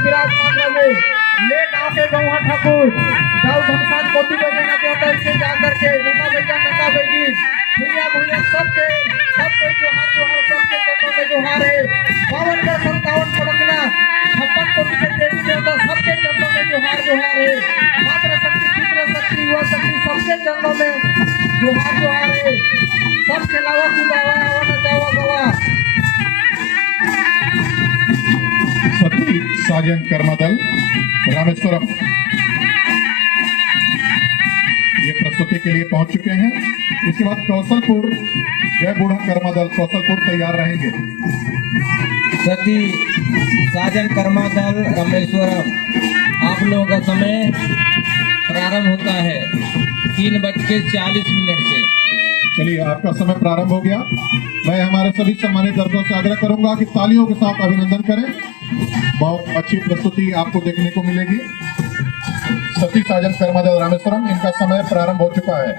विराजमान रहे। लेट आके गौहा ठाकुर जाऊ घमसान मोती बजाना चाहता है, इससे जाकर के नंदा बेगी भैया भैया सबके सबके जोहार जोहार सबके चरणों में जोहार है। 52 पड़कना 56 कोटि के देवी देवता सबके चरणों में जोहार जोहार है। मात्र शक्ति पुत्र शक्ति युवा शक्ति सबके चरणों में जोहार जोहार है। सब खिलावा कुदावा आवा नचावा गवा। सती साजन कर्मदल रामेश्वरम ये प्रस्तुति के लिए पहुंच चुके हैं। इसके बाद कौशलपुर जय बूढ़ा कर्मदल कौशलपुर तैयार रहेंगे। सती साजन कर्मदल रामेश्वरम आप लोगों का समय प्रारंभ होता है 3:40 से। चलिए आपका समय प्रारंभ हो गया। मैं हमारे सभी सम्मानित दर्शकों से आग्रह करूंगा कि तालियों के साथ अभिनंदन करें। बहुत अच्छी प्रस्तुति आपको देखने को मिलेगी। सती साजन कर्मदल रामेश्वरम इनका समय प्रारंभ हो चुका है।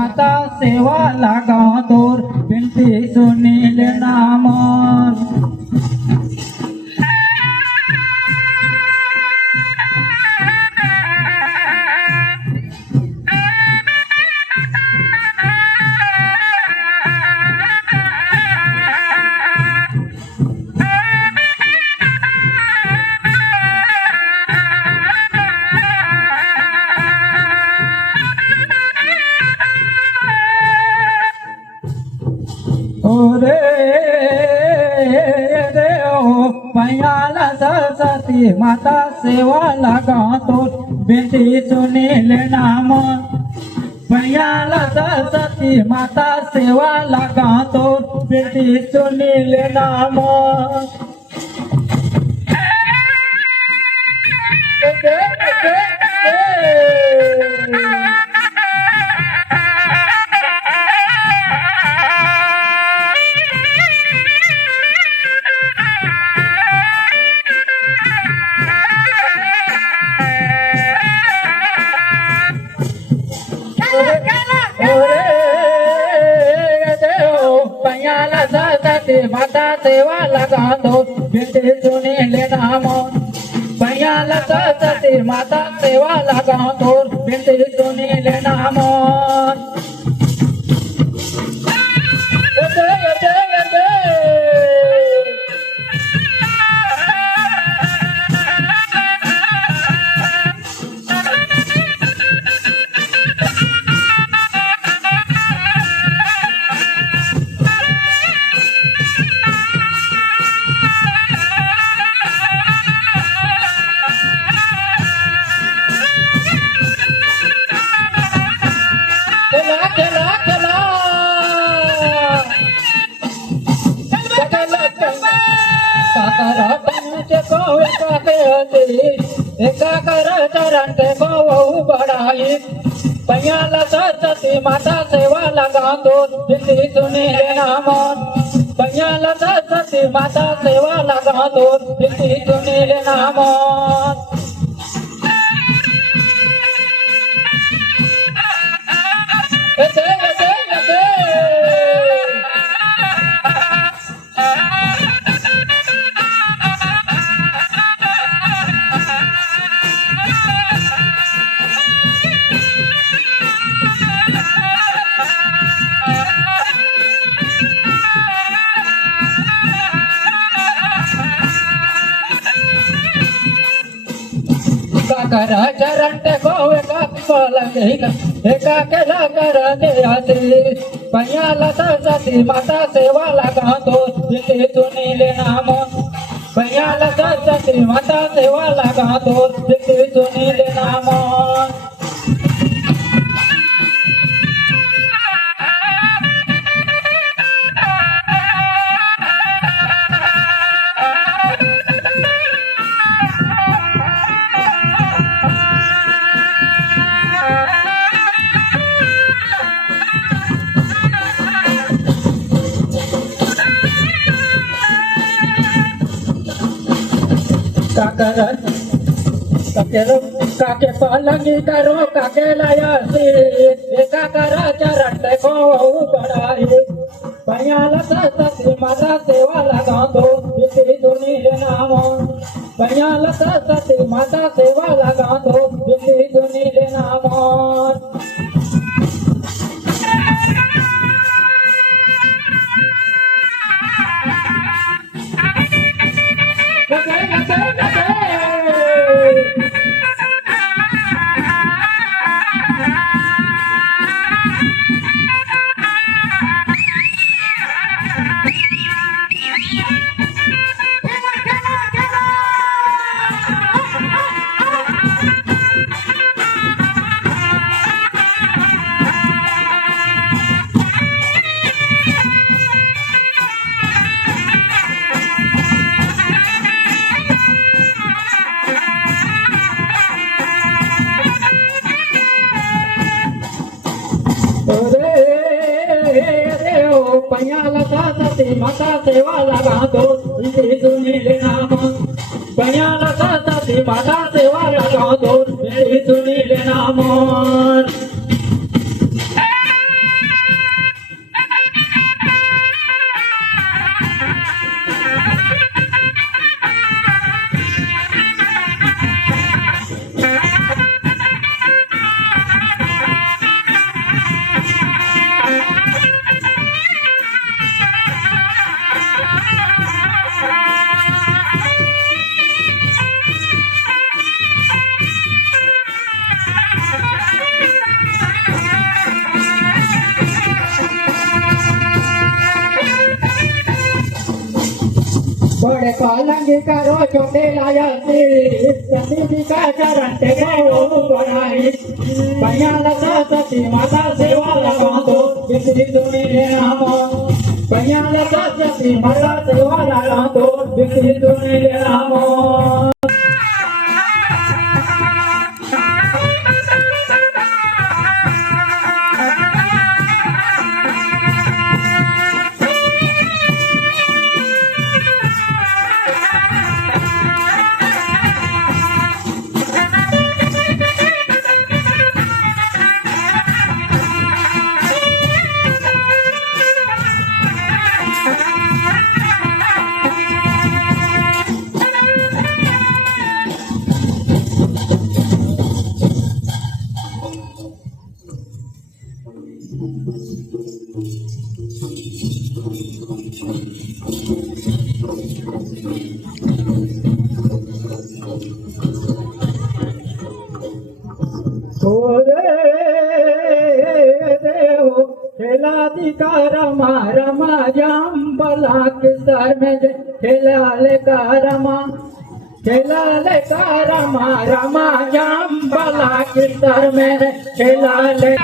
माता सेवा लगा तोर बिनती सुनील नाम। पयाला सरस्वती माता सेवा लगा तो बेटी सुनील नाम। पयाला सरस्वती माता सेवा लगा तो बेटी सुनील नाम। माता सेवा लगा दो बेटी सुनील नाम। पयाला सरस्वती माता सेवा लगा दो बेटी सुनील नाम। पयाला सरस्वती माता सेवा लगा दो बेटी सुनील नाम। पयाला सरस्वती माता सेवा लगा दो बेटी सुनील नाम। कर चरण को एका केला कर दे। पयाला सरस्वती माता सेवा लगा दो बेटी सुनील नाम। पयाला सरस्वती माता सेवा लगा दो बेटी सुनील नाम। काके पलंगी करो काके लयासी एका करा चरण को बढ़ाई पयाला सती माता सेवा लगा दो इसी दुनिया नाम पयाला सती माता सेवा लगा दो इसी दुनिया नाम पयाला सती माता सेवा लगा दो इसी दुनिया नाम पयाला सती माता सेवा लगा दो इसी दुनिया नाम बड़े पलंग करो छोटे लाया सती जी का चरण को बढ़ाई पयाला सती माता सेवा लगा दो इसी दुनिया नाम पयाला सती माता सेवा लगा दो इसी दुनिया नाम रमा रमा जाम्बला किसर में खेला ले का रमा रमा जाम्बला किसर में खेला ले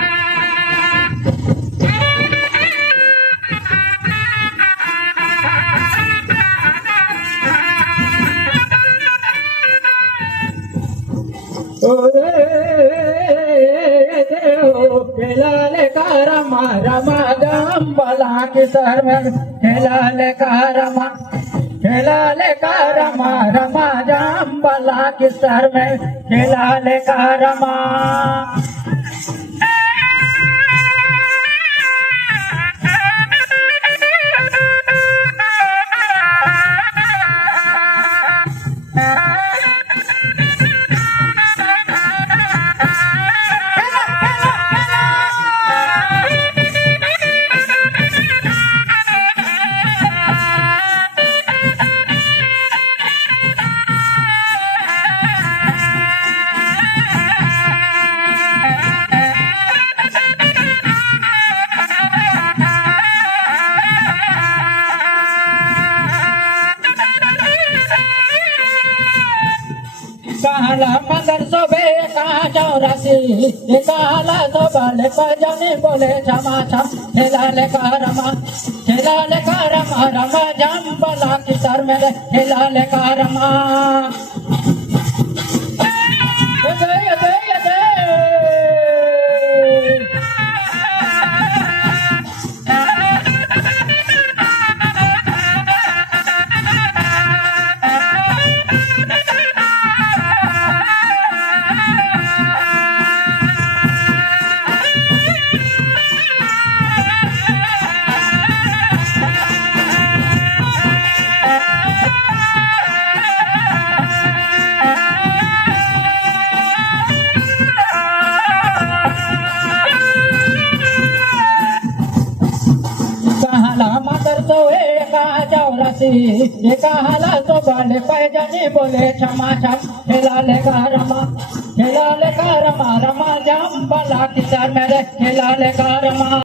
रमा रमा जाम्बला किसर में खेला ले रमा रमा जाम्बला किसर में खेला ले रमा काला मदर सोबे कहा चौरासी काला सोबाले पजाने बोले क्षमा छम खेला ले रमा रमा जाम्बला किसर में खेला ले रमा दी एका हाला तो बाले पैजनी बोले क्षमा क्षम खेला लेगा रमा रमा जाम बला किसा मेरे खेला लेगा रमा